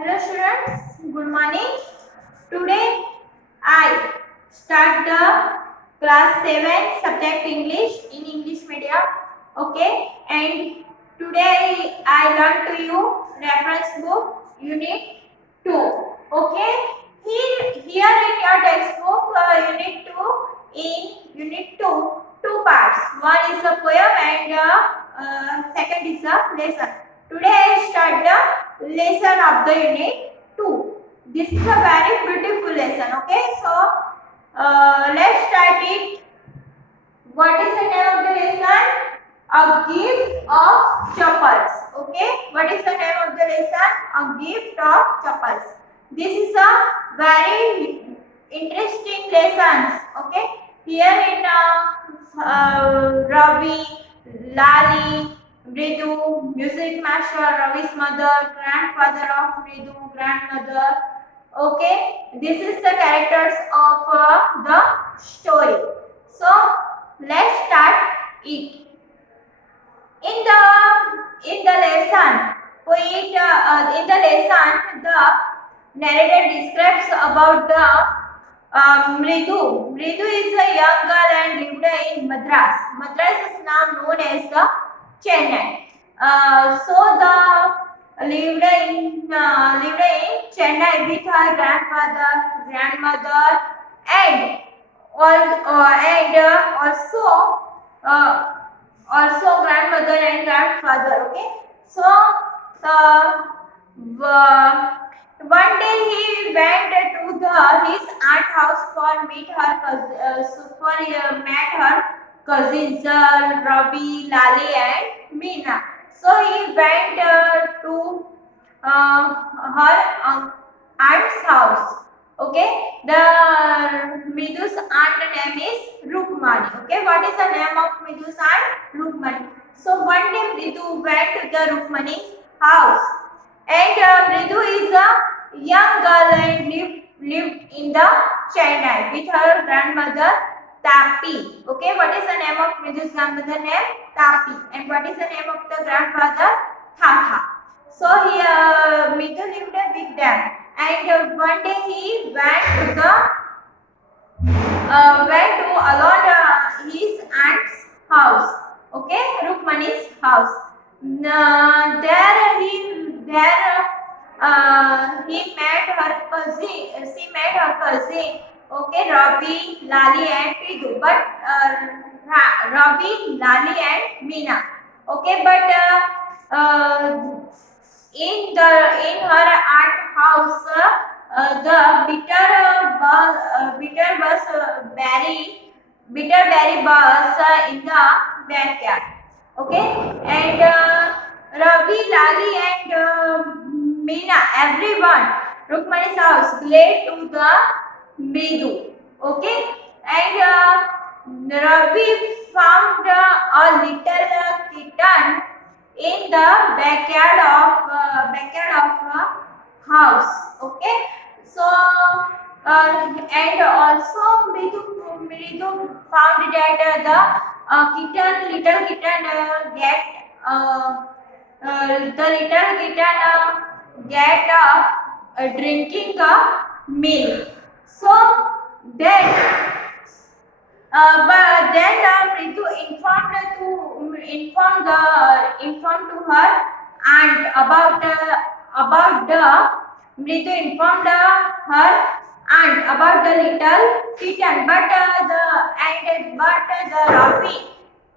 Hello students, good morning. Today I start the class 7 subject English in English medium. Okay, and today I learn to you reference book unit 2. Okay, here in your textbook unit 2, in unit 2 two parts. One is a poem and second is a lesson. Today I start the lesson of the unit 2. This is a very beautiful lesson. Okay, so let's start it. What is the name of the lesson? A gift of chapels. Okay, what is the name of the lesson? A gift of chapels. This is a very interesting lesson. Okay, here in Ravi, Lali, Mridu, music master, Ravi's mother, grandfather of Mridu, grandmother. Okay, this is the characters of the story. So let's start it. In the lesson, the narrator describes about the Mridu. Mridu is a young girl and lived in Madras. Madras is now known as the Chennai. So the lived in Chennai with her grandfather, grandmother, and also grandmother and grandfather. Okay, so one day he went to his aunt house for meet her met her cousins Ravi, Lali and Meena. So he went to her aunt's house. Okay, the Midu's aunt name is Rukmani. Okay, what is the name of Midu's aunt? Rukmani. So one day Midu went to the Rukmani's house, and Midu is a young girl and lived in the Chennai with her grandmother Tapi. Okay, what is the name of Midu's grandmother name? Tapi. And what is the name of the grandfather? Tata. So he Midu lived with them, and one day he went to along his aunt's house. Okay, Rukmani's house. He met her cousin. She met her cousin. Okay, Ravi, Lali, and Pidu. But Ravi, Lali, and Meena. Okay, but in her aunt house, the bitter berry was in the backyard. Okay, and Ravi, Lali, and Meena, everyone, Rukmani's house, glad to the Mridu. Okay, and Ravi found a little kitten in the backyard of house. Okay, so and also Mridu found that little kitten the little kitten get drinking milk. So then but then Mridu informed to her aunt about the Mridu informed her aunt about the little kitten, but the Ravi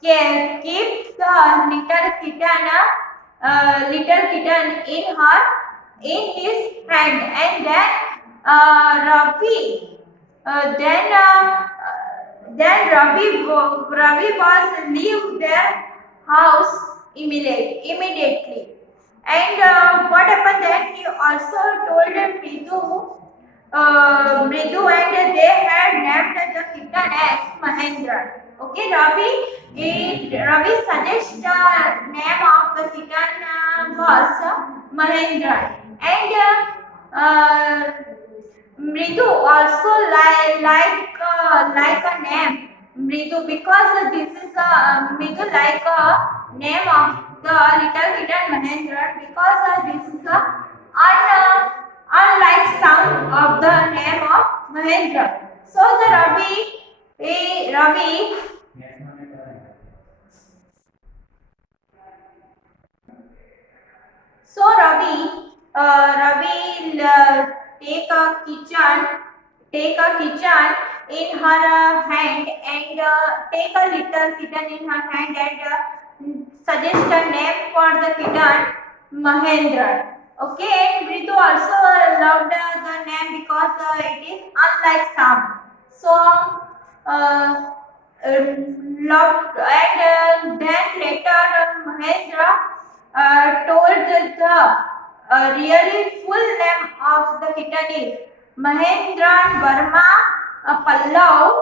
keep the little kitten in his hand, and then Ravi then Ravi was leave their house immediately. And what happened then? He also told Mridu, and they had named the kitten as Mahendra. Okay, Ravi suggests the name of the kitten was Mahendra, and Mridu also like a name Mridu, because this is a Mridu like a name of the little kitten Mahendra, because this is a unlike sound of the name of Mahendra. So the Ravi. So Ravi take a kitchen in her hand and take a little kitten in her hand and suggest a name for the kitten Mahendra. Okay, and Ritu also loved the name because it is unlike sound. So loved and then later Mahendra told the really full name of the kitten is Mahendran Verma Pallav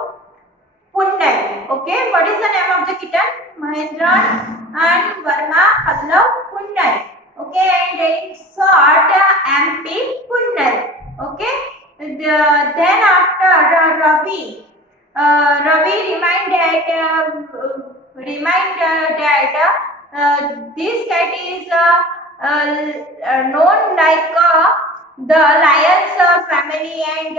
Punnai. Okay, what is the name of the kitten? Mahendran and Verma Pallav Punnai. Okay, and in short MP Punnai. Okay, then after Ravi remind that this cat is known like the lions family and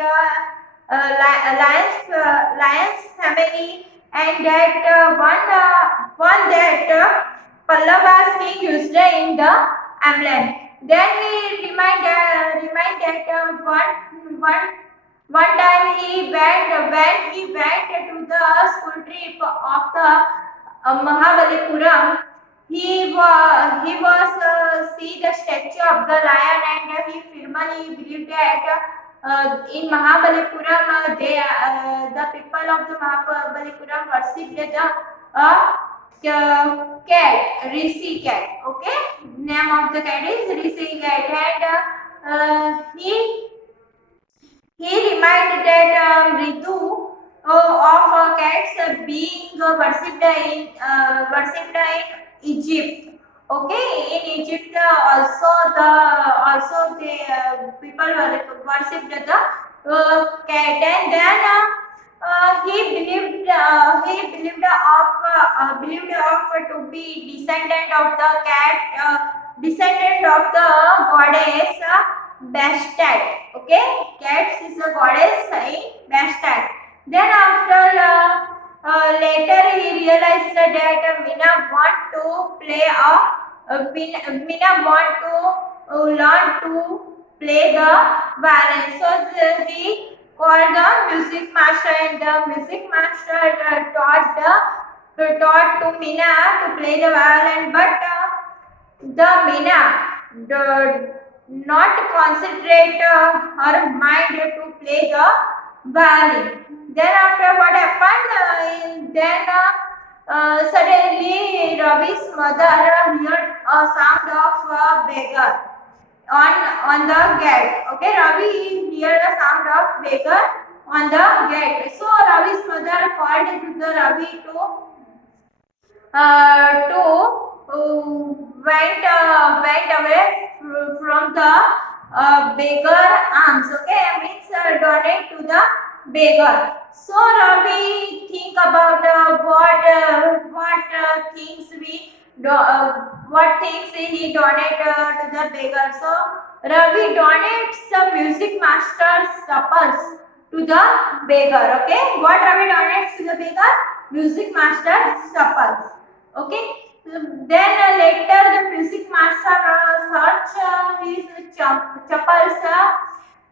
lions family, and that one that Pallavas king used in the emblem. Then he remind that one time he went when he went to the school trip of the Mahabalipuram. He was see the statue of the lion, and he firmly believed that in Mahabalipuram the people of the Mahabalipuram worshipped the cat, Rishi cat. Okay, name of the cat is Rishi cat, and he reminded that Ritu of cats being worshipped in Egypt. Okay, in Egypt also the people worshipped the cat, and then he believed of to be descendant of the cat, descendant of the goddess Bastet. Okay, cats is a goddess in Bastet. Then after later he realized that Mina want to play Mina want to learn to play the violin. So he called the music master, and the music master taught to Mina to play the violin, but the Mina not concentrate her mind to play the violin. Then after what happened? Then suddenly Ravi's mother heard a sound of a beggar on the gate. Okay, Ravi heard a sound of beggar on the gate. So Ravi's mother called to the Ravi to went away from the beggar arms. Okay, means donate to the beggar. So Ravi think about what things he donate to the beggar. So Ravi donates the music master's suppers to the beggar. Okay, what Ravi donates to the beggar? Music master's suppers. Okay, then later the music master search his chappals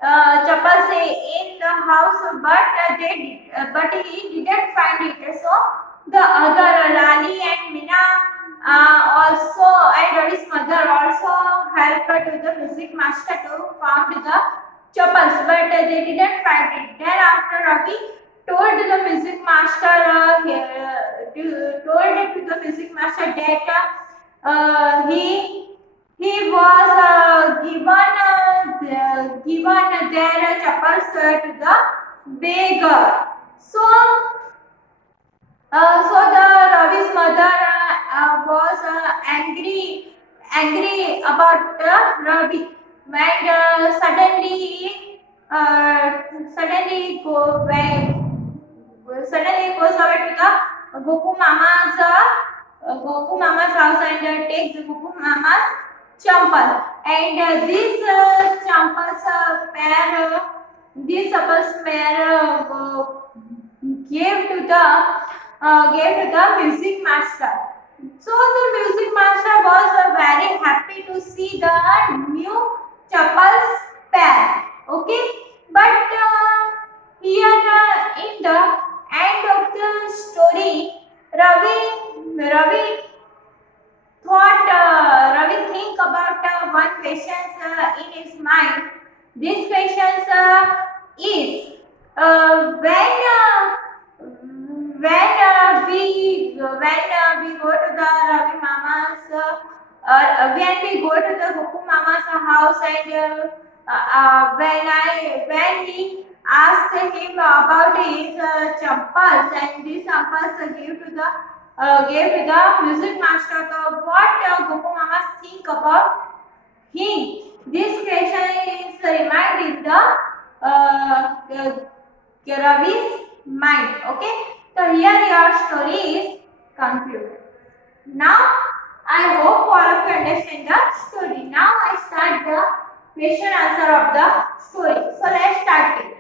in the house, but he didn't find it. So the other Lali and Mina also, and Ravi's mother also helped to the music master to found the chappals, but they didn't find it. Then after Ravi told the music master told to the music master that he was given their chappals to the beggar. So the Ravi's mother was angry about Ravi, and suddenly goes away to the Goku Mama's house and takes the Goku Mama's champal, and this champal's pair gave to the music master. So the music master was very happy to see the new chappals pair. Okay, but here in the end of the story, Ravi Ravi think about one question in his mind. This question is when we go to the Ravi Mama's when we go to the Goku Mama's house, and when he asked him about his chappals, and these chappals gave to the music master, what Goku Mama think about him. This question is reminded the Ravi's mind. Okay, so here your story is concluded. Now I hope all of you understand the story. Now I start the question answer of the story. So let's start it.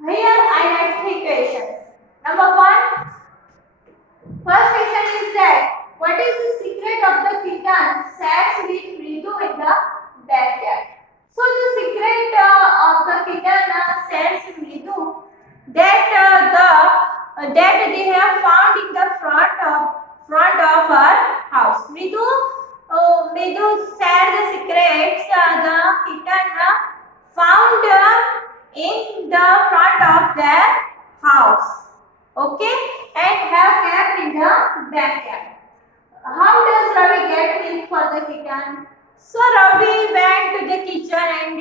Here I have three questions. Number one. First question is that what is the secret of the kitten sat with Ritu in the backyard? So the secret of the kitten sat with Ritu that they have found in the front of her house. Ritu said the secrets the kitten found in the front of their house. Okay, and have kept in the backyard. How does Ravi get milk for the kitten? So Ravi went to the kitchen and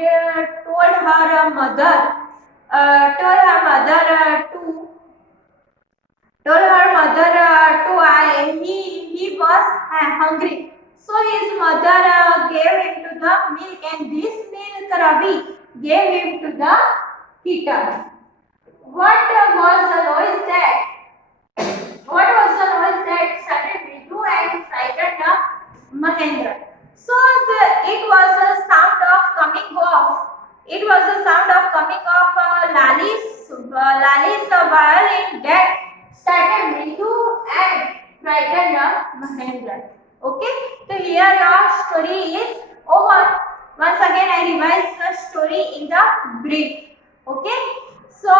told her mother he was hungry. So his mother gave him to the milk, and this milk Ravi gave him to the kitten. What was the noise that started Ritu and frightened Mahendra? So it was a sound of coming off. It was a sound of coming off Lali's violin that started Ritu and frightened Mahendra. Okay, so here your story is over. Once again I revise the story in the brief. Okay, so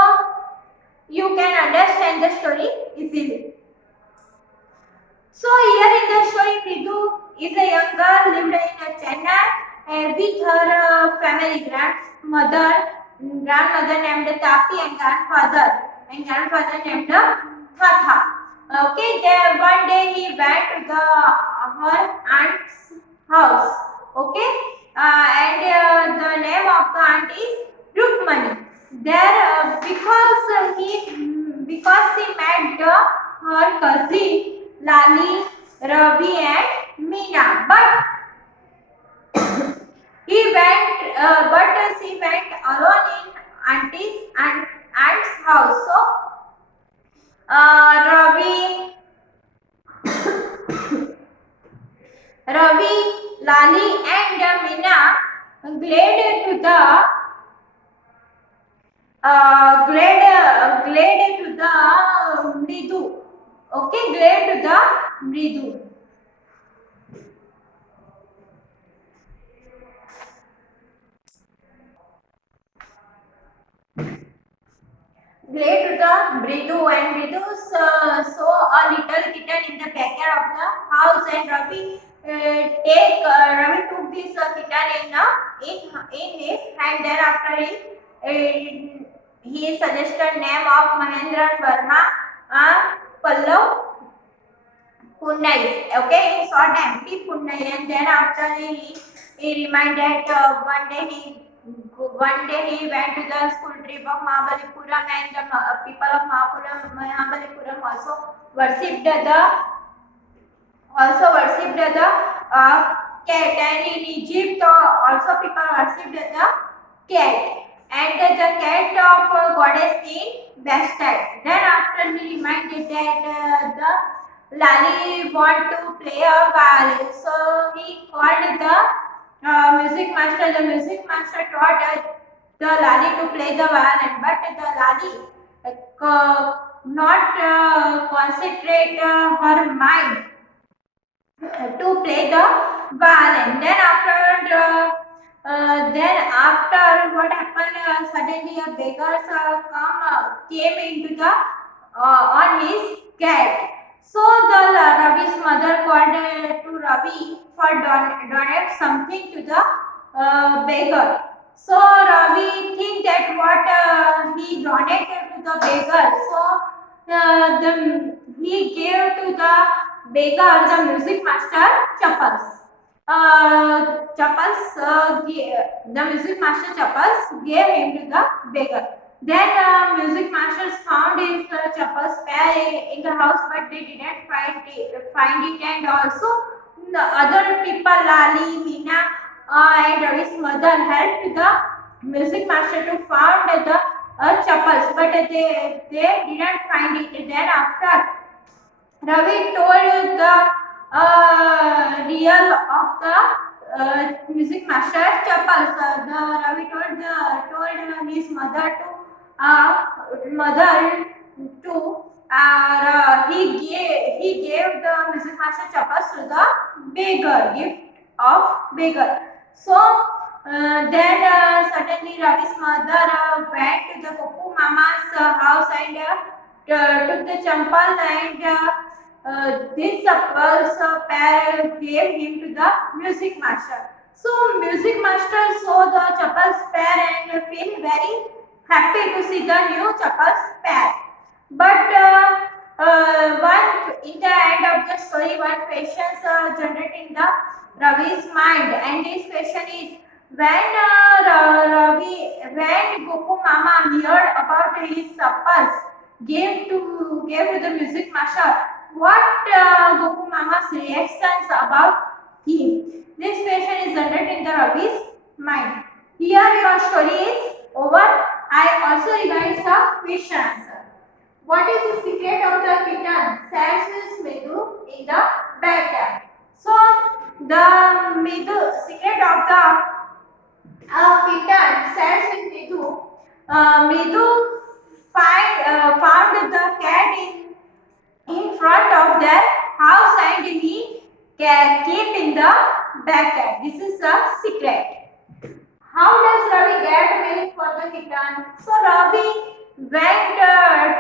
you can understand the story easily. So here in the story, Ritu is a young girl lived in Chennai with her family, grandmother named Tapi, and grandfather named Tata. Okay, there one day he went to her aunt's house. Okay, and the name of the aunt is Rukmani. There because she met her cousin Lali, Ravi and Meena, but she went alone in aunt's house. So Ravi, Lali and Meena glided to the Mridu. Okay, glide to the Mridu. Glide to the Mridu, and Mridu saw a little kitten in the backyard of the house, and Ravi took this kitten in his hand. Then after he suggested name of Mahendra Verma Pallav Punnai. Okay, in short MP Punnai, and then after he reminded one day he went to the school trip of Mahabalipuram, and the people of Mahabalipuram also worshipped the cat, and in Egypt also people worshipped the cat, and the cat of goddess in Bastet. Then after he reminded that the Lali want to play a violin, so he called the the music master taught the Lali to play the violin, but the Lali not concentrate her mind to play the violin. Then after what happened? Suddenly a beggar came into the on his gate. So the Ravi's mother called to Ravi for donate something to the beggar. So Ravi think that what he donated to the beggar. So he gave to the beggar the music master chappals. The music master chappals gave him to the beggar. Then music masters found his chappals pair in the house, but they didn't find it, and also the other people, Lali, Meena, and Ravi's mother helped the music master to find the chappals, but they didn't find it. Then after Ravi told the real of the music master chappals. The Ravi told his mother to he gave the music master chappals to the beggar, gift of beggar. So then suddenly Ravi's mother went to the Kopu Mama's house and took the champal, and this chappals pair gave him to the music master. So music master saw the chappals pair and feel very happy to see the new chappals pair. But one in the end of the story, one question generated in the Ravi's mind, and this question is when when Goku Mama heard about his chappals gave to the music master, what Goku Mama's reactions about him? This question is generated in the Ravi's mind. Here your story is over. I also revise the question answer. What is the secret of the kitten? Says Midu in the backyard. So the secret of the kitten says Midu. Midu found the cat in front of their house, and he keep in the backyard. This is the secret. How does Ravi get milk for the kitten? So Ravi went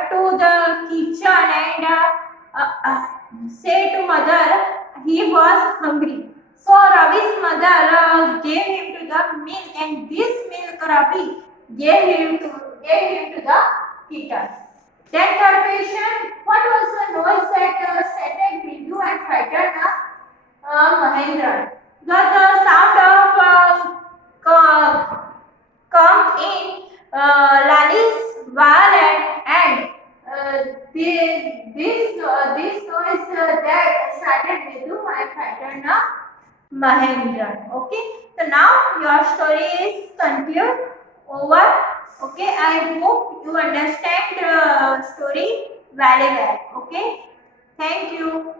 to the kitchen and said to mother he was hungry. So Ravi's mother gave him to the milk, and this milk Ravi gave him to the kitten. Then third question: what was the noise that startled Bindu and frightened Mahendra? The sound of come in Lali's wallet, and this noise that started Vidhu and frightened Mahendra. Okay, so now your story is concluded over. Okay, I hope you understand story very well. Okay, thank you.